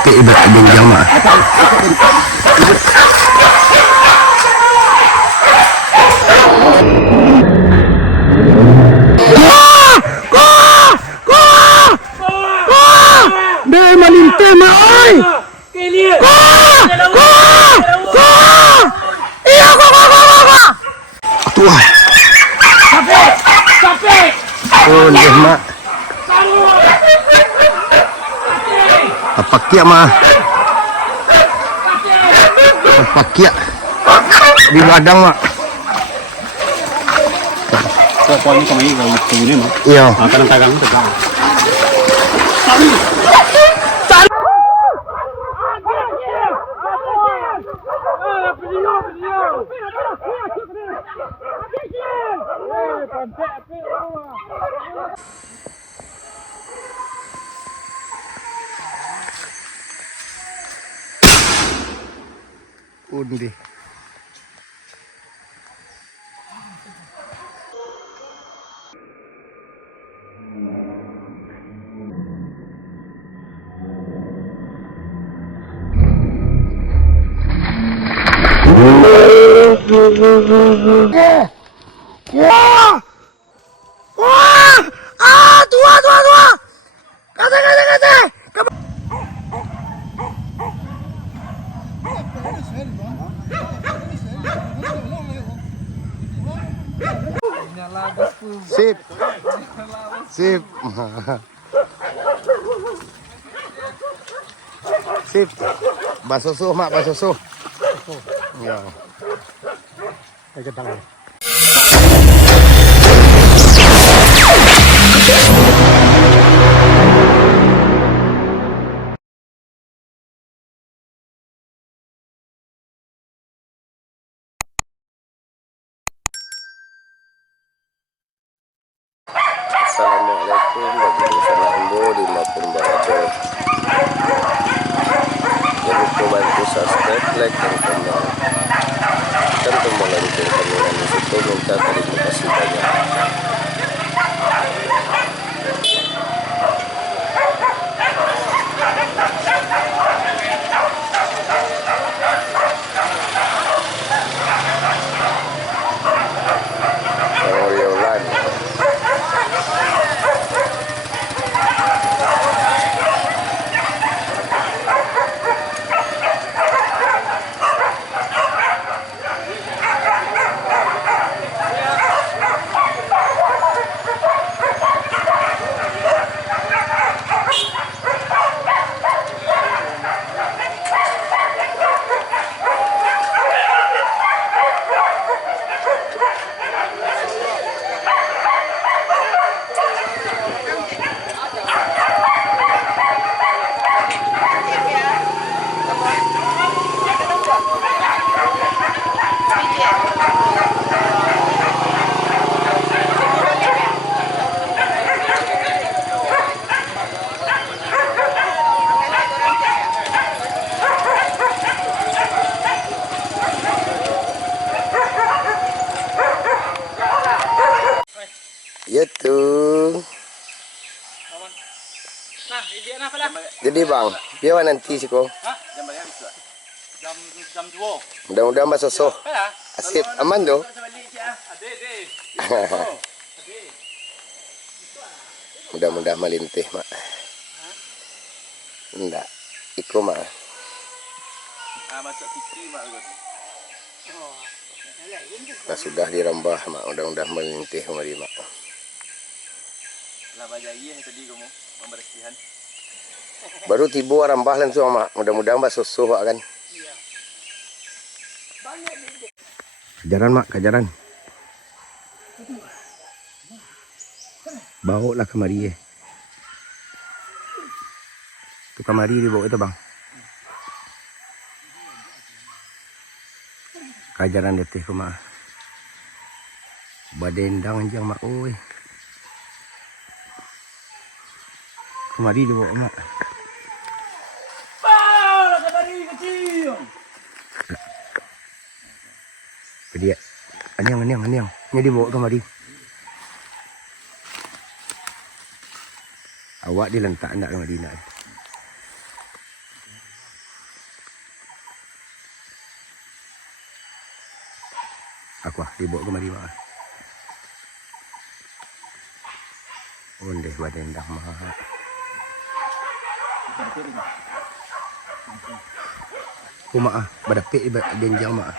Tapi ibat benjang mak. Deh malinte mak oi. Iya ko. Tuh. Oh, deh mak. Pakia mah. Pakia di ladang mak. Kau ini kami kalau itu ni mak. Iya. Kadang tagang tu kan. Undi. Wah! Wah! Ah, tua. Kata. Sip. Sip. Basuh mak, basuh. Ya. Kita tangan. Assalamualaikum warahmatullahi wabarakatuh. Jangan lupa bantu subscribe, like, dan komen. Dan tombol lonceng kami di situ minta terima kasih banyak. Riolan. Ya tuh. Nah, dia nak apa dah? Jadi bang, biar nanti sih kok. Hah? Jam berapa habis tu? Jam 2. Mudah-mudahan masuk soh. Apa? Asip, aman doh. Mudah-mudahan malintih mak. Enggak, iko mak. Masuk TV mak tu. Nah, sudah dirambah mak, mudah-mudahan malintih kemari mak. Lah bajai tadi kamu membersihkan. Baru tiba rambah langsung mak, mudah-mudahan masuk soh kan. Iya. Kajaran mak, kajaran. Bawa lah kemari ya. Itu kemari dibawa itu bang. Kajaran deteh ke mak. Badendang jang mak oi. Kemari dibawa mak. Kemari kecil. Dia. Anyang. Nya dibawa kemari. Awak dilentak nak kemari nak. Aku dibawa kemari mak. Ondeh badan dah mah. Mak badapik benjang mak.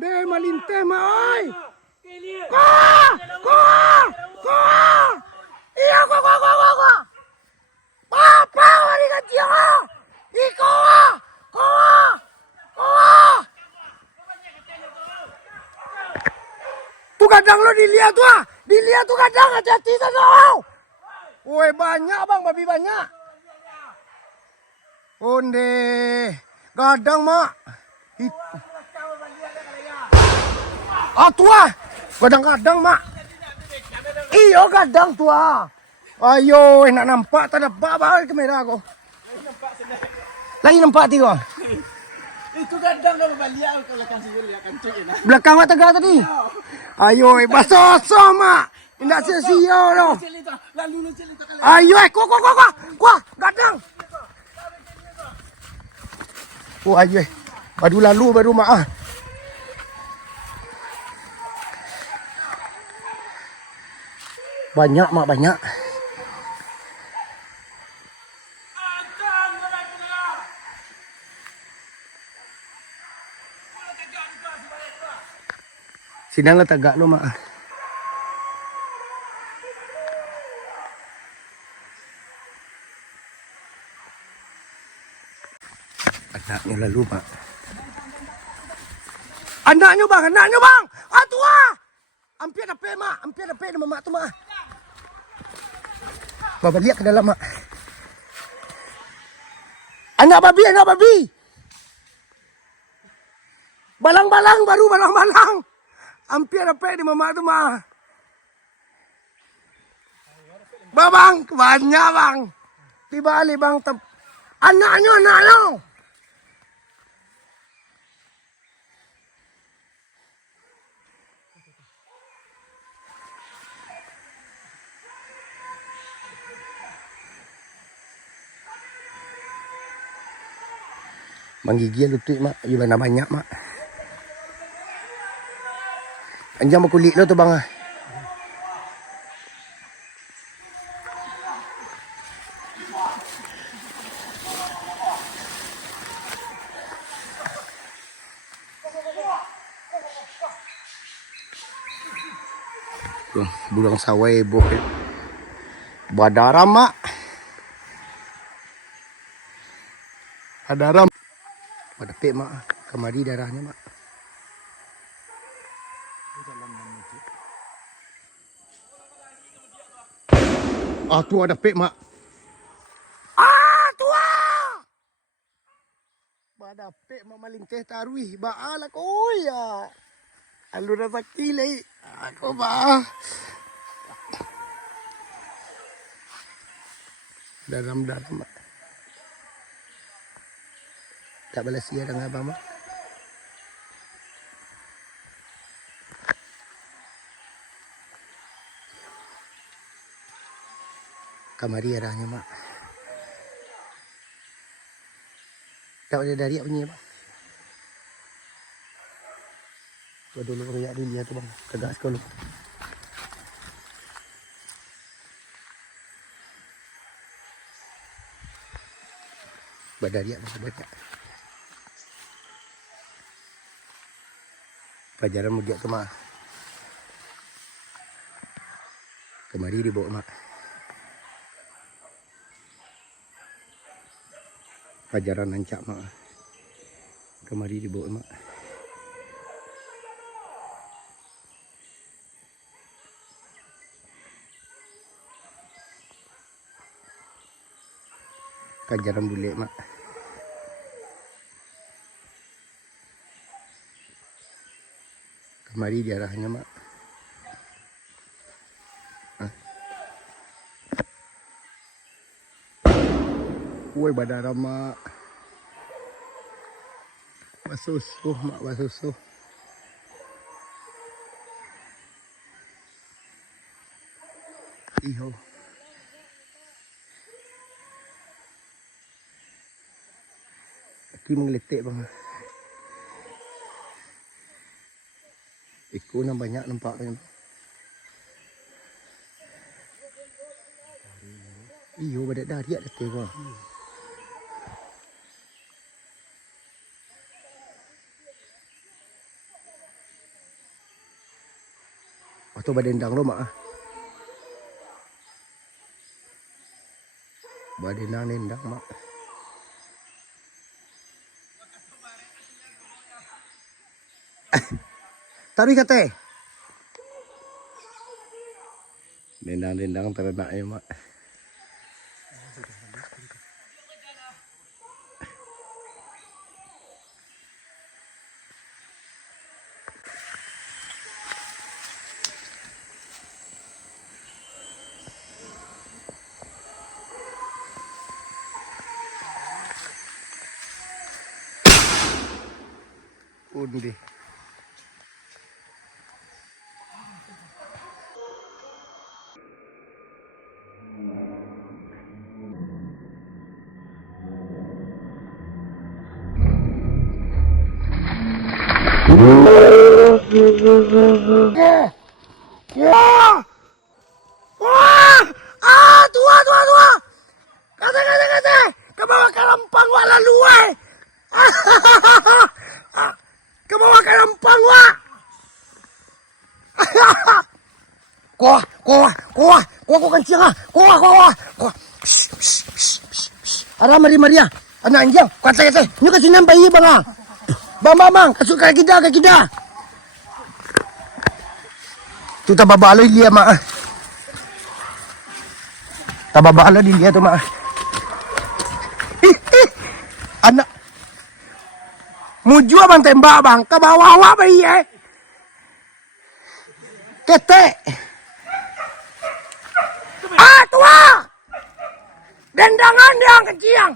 Deh malinteh mak oi. Iya ko. Papa wali kecil ko. Iko. Ko. Tuh kadang lo dilihat tuh. Dilihat tuh kadang hati-hati tuh. Woi banyak bang, babi banyak. Onde. Kadang mak. Tua. Kadang-kadang mak. Iyo kadang tua. Ayo nak nampak tak nampak balik kamera aku. Lagi nampak tiga. Itu kadang kalau balik ke belakang sini lihat kancing ya. Belakang mak tegak tadi. Ayo basoso mak. Indak sia-sia lo. Lalu cerita kali. Ayo kuah kadang. Oh ayo. Baru mak ah. Banyak mak banyak. Sidang lah tegak lo mak. Anaknya lalu mak. Anaknya bang. Tua. Hampir dapat nama mak tu mak. Bapak lihat ke dalam mak. Anak babi. Balang baru. Hampir dapat di mama tu mak. Bang, banyak bang. Dibalik bang. Anaknya. Menggigil lutut mak, mana banyak mak. Anjang berkulit lo tu bang ah. Bulang sawai boh. Badaram mak. Badaram. Badapik mak, kemari darahnya mak. Tua dapik mak. Tua. Badapik mak maling teh tarwih baal aku ya. Alu rasa kilai. Aku bah. Dalam mak. Tak balas sia dengan abang mak. Kamari arahnya mak. Tak ada dari apa ni bang. Gua dulu riak dia tu bang. Tegak sekolah. Badariak masih banyak. Pelajaran mudik tu mak. Kemari dibawa mak. Pelajaran nancak mak. Kemari dibawa mak. Pelajaran bulik mak. Kemari di arahnya mak. Woi badara mak. Basusuh mak basusuh. Iho. Aki menggeletik bang. Iku yang banyak nampak kan. Iyo badak dariak dah tu bang. Atau badendang lo mak. Badendang mak. Tadi kata. Dendang ternak ya mak. Undi. Wah! Wah! Ah, tua. Kata. Ke bawah ke lempang wak lalu weh. Ke bawah ke lempang wak. Kuah kencing ah. Kuah. Ada Maria. Anak anjing. Kata. Ni kasi nampak bayi bang ah. Bang. Kasut kaki kita. Tu tababalo dia mak. Tababalo dia tu mak. Anak muju abang tembak bang ke bawah awak bayi ketek. Ah tua. Dendangan dia kecil.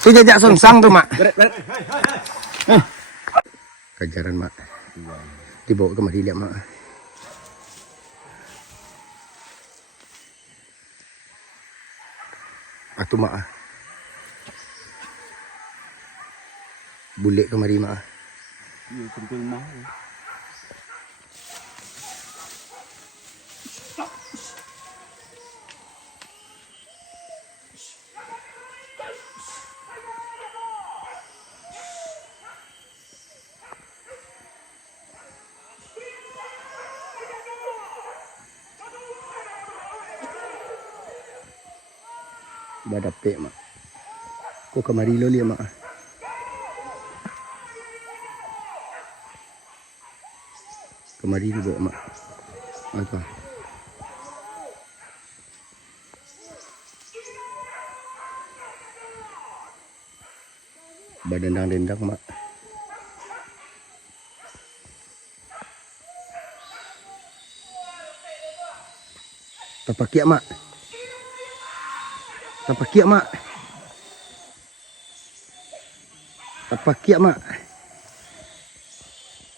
Tu jejak songsang tu mak. Kajaran mak. Dibawa kemari lihat mak. Atu mak. Bulik kemari mak. Ya, kumpul mah. Badapek mak. Kau kemari lo lihat mak. Kemari juga mak. Apa? Badendang mak. Tapakiak mak.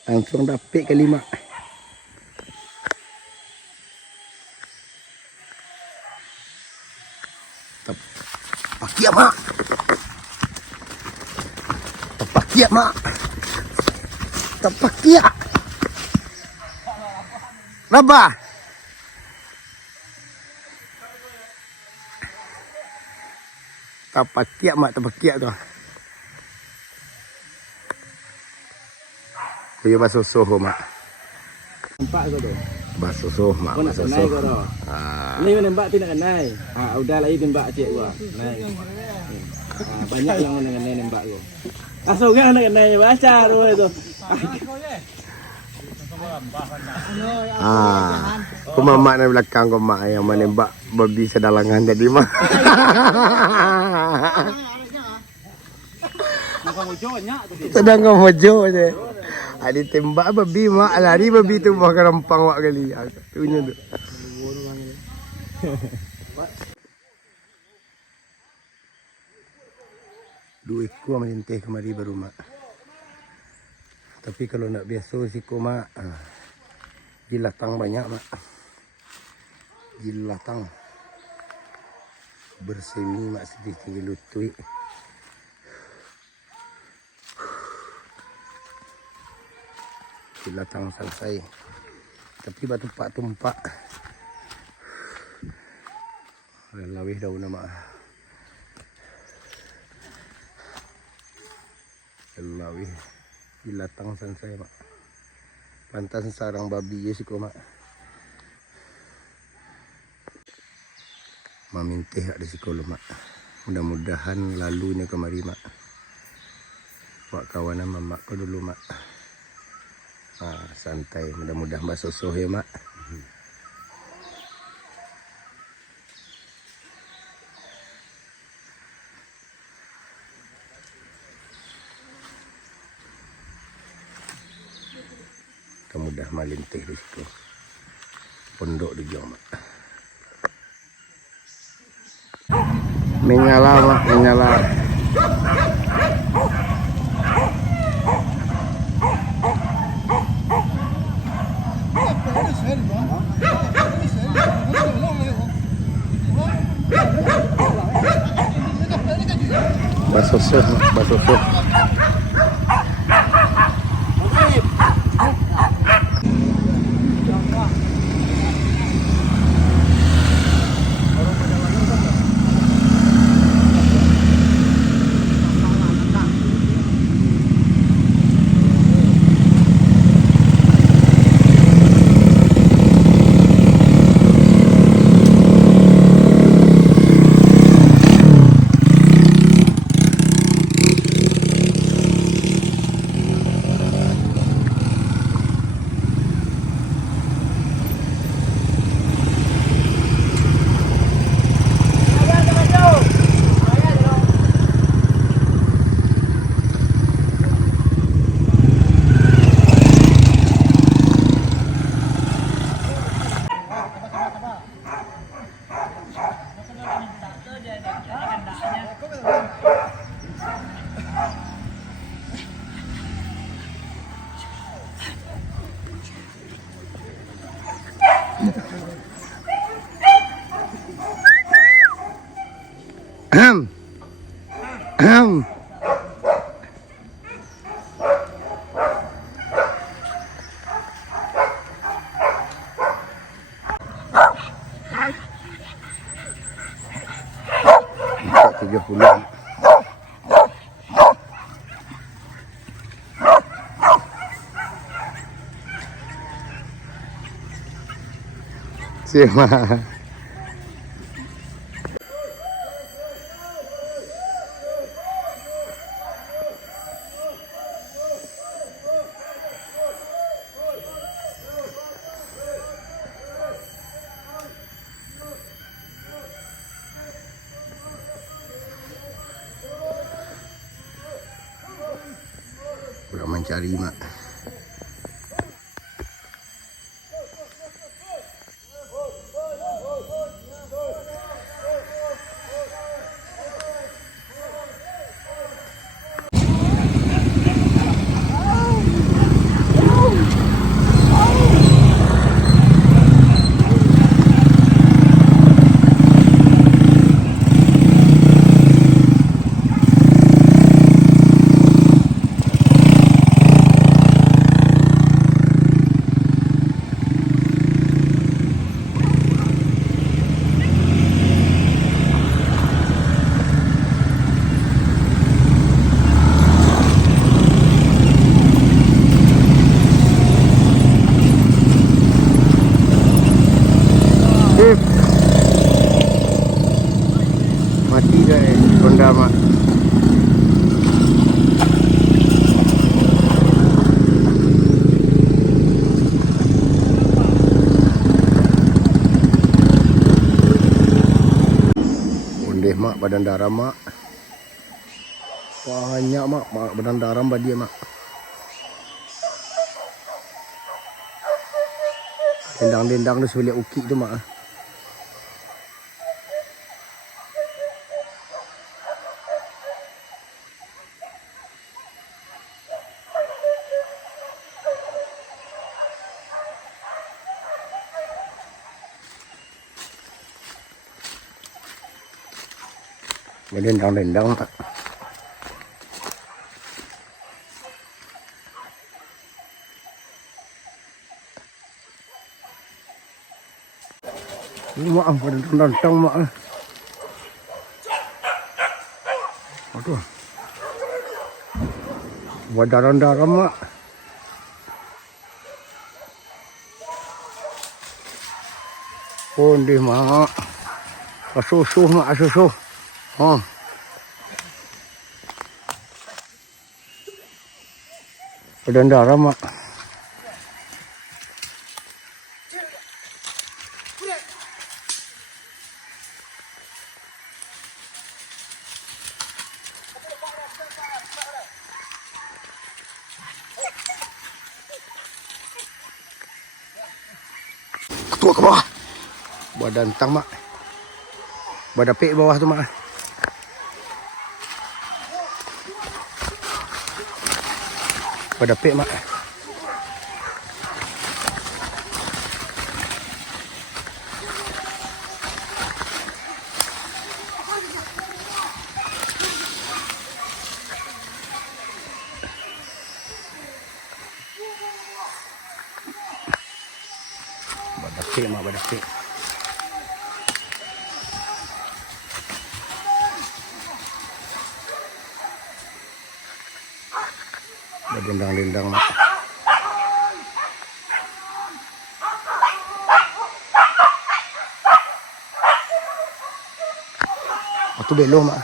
Langsung dapet kali mak. Tapakiak mak. Rabah. Tapakiak mak tu. Kuya basusuh mak. Nampak kau tu? Basusuh mak. Kau nak kenai kau tu? Ini menembak tu nak kenai. Udah lagi tembak cik gua. Banyak yang nak kenai nembak gua. Seorang nak kenai baca rumah itu. Ku mamak di belakang ku mak yang menembak babi sedalangan tadi mak. Sedang ngomojo je. Adi tembak babi mak lari babi tu buah kerempang wak kali. Tunya tu. Dua ekor melintih kemari baru mak. Tapi kalau nak biasa siko mak, jilatang banyak mak. Jilatang bersemi mak sedih tinggi lutui. Jilatang selesai. Tapi batu tumpak. Lawih daun mak. Lawih jilatang selesai mak. Pantas sarang babi ya siko mak. Mamintih ada siko mak. Mudah-mudahan lalunya kemari mak. Wak kawanan mamak ko dulu mak. Santai, mudah-mudahan basosoh ya mak. Mudah malintih di situ. Pondok di jauh mak. Menyala mak, menyala. Basosoh mak, basosoh. Pulang. Siapa? Kurang mencari mak. Mati dah Honda mak. Ondeh mak badan darah mak. Banyak mak, badan darah dia mak. Dendang-dendang tu sebelah ukik tu mak. Dendang-dendang mak. Ini mak dendang-dendang mak. Aduh. Buat darah-darah mak. Oh, di mak. Susu mak, susu. Oh. Badan darah mak. Ketua ke bawah. Badan tang mak. Badan pek bawah tu mak. Badan pek mak. Badan pek mak, badan pek. Dendang-dendang mak. Aku belum mak.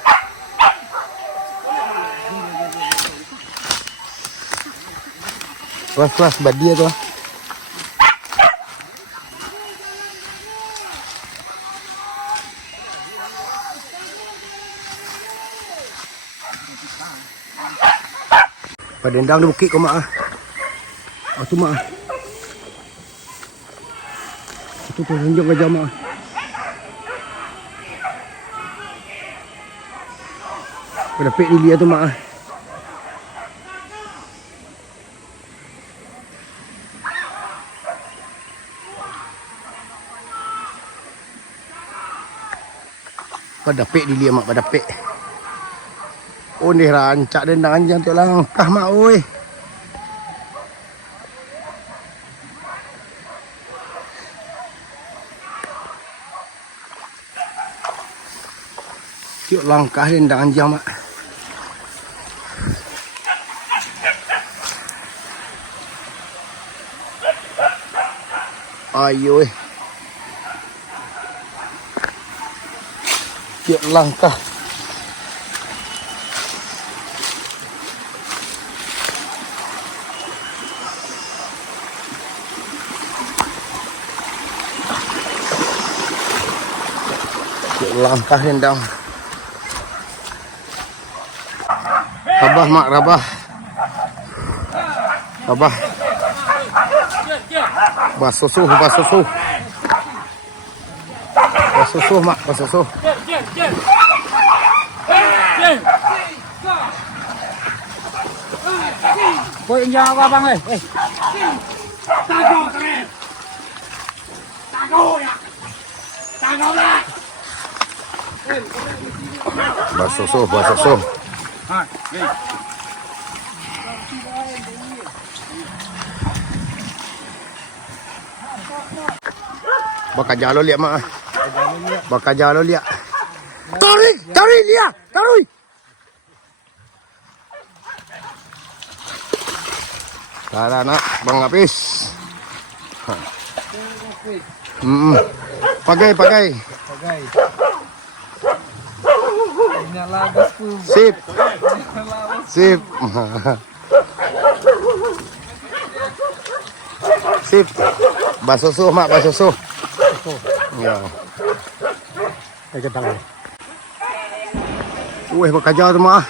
Kelas-kelas badia tu. Dendang di bukit kau mak. Tu mak. Tu tunjuk aja mak. Pada pek ni dia tu mak. Pada pek di dia mak, pada pek. Oh ni rancak dendang anjang tu langkah mak oi. Tiuk langkah dendang anjang mak. Ayo. Tiuk langkah. Langkah dendang. Rabah mak, rabah. Rabah. Basusuh, basusuh. Basusuh mak, basusuh. Kau injak apa bang Basusuh, basusuh. Bakal jalo lihat mak. Bakal jalo lihat. Tarik, tarik dia, tarik. Tara nak, bang habis. Pakai, pakai. Pakai. Nyala bosku. Sip. Sip. Sip. Basusuh mak, basusuh. Ya. Pakai tangan. Weh, bekerja tu mak.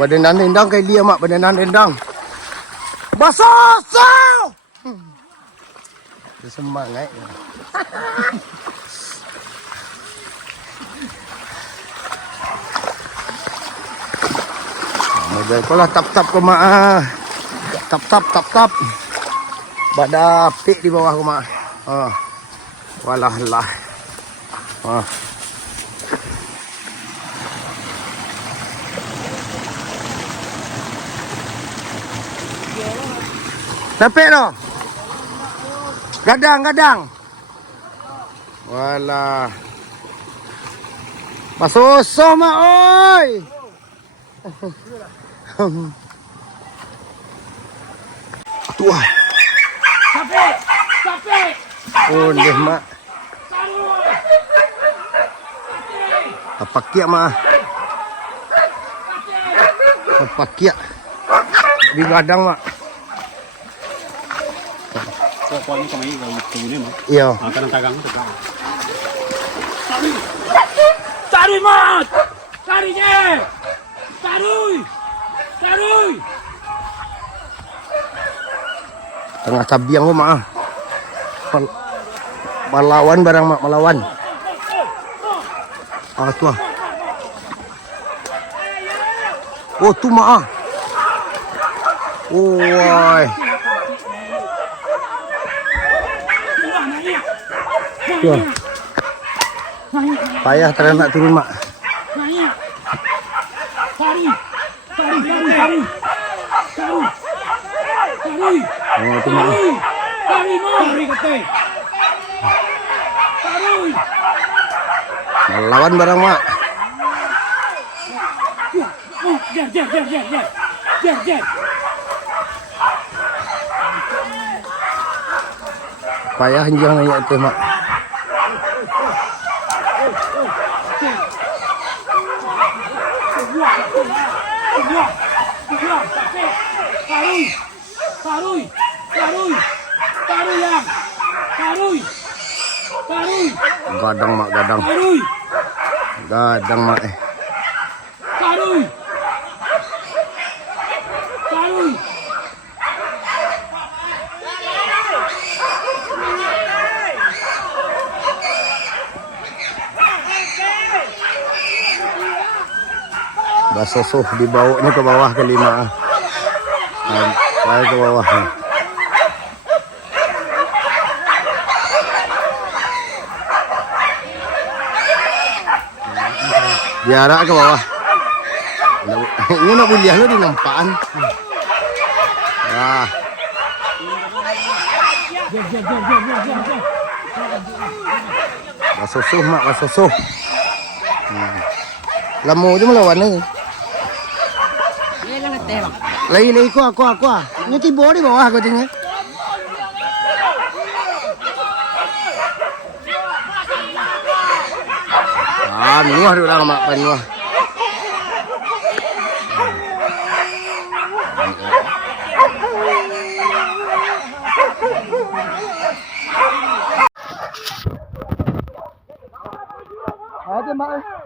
Berdendang-dendang kayak dia mak, berdendang-dendang. Basusuh. Dia semangat. Model kau lah tap-tap kau mak. Tap-tap, tap-tap. Bada pik di bawah kau mak. Walah lah. Ah. Sampai no. Gadang. Walah. Masuso mak oi. Tuah. Sampai. Oh, deh mak. Apa kia mak? Apa kia? Di gadang mak. Pokoknya kami kalau ini mah. Iya. Kadang tagang itu kan. Cari mat. Carinya. Cari. Tengah cabiang kok mak. Melawan barang mak, melawan. Ah tuh. Oh tuh mak. Oh, woi. Tuh. Payah terus nak turun mak. Cari. Oh itu mak. Cari kata. Melawan barang mak. Jar. Payah anjing nanya itu mak. Gadang mak, gadang. Gadang mak. Basosoh dibawa ini ke bawah ke 5. Ke bawah. Biara ke bawah. Ini nak buliah lu di nampaan. Wah. Basosoh mak, basosoh. Lamu je melawan ni. Lagi aku. Ini tiba di bawah aku tinggal. Nuah dulu lah mak penuah. Ada mak.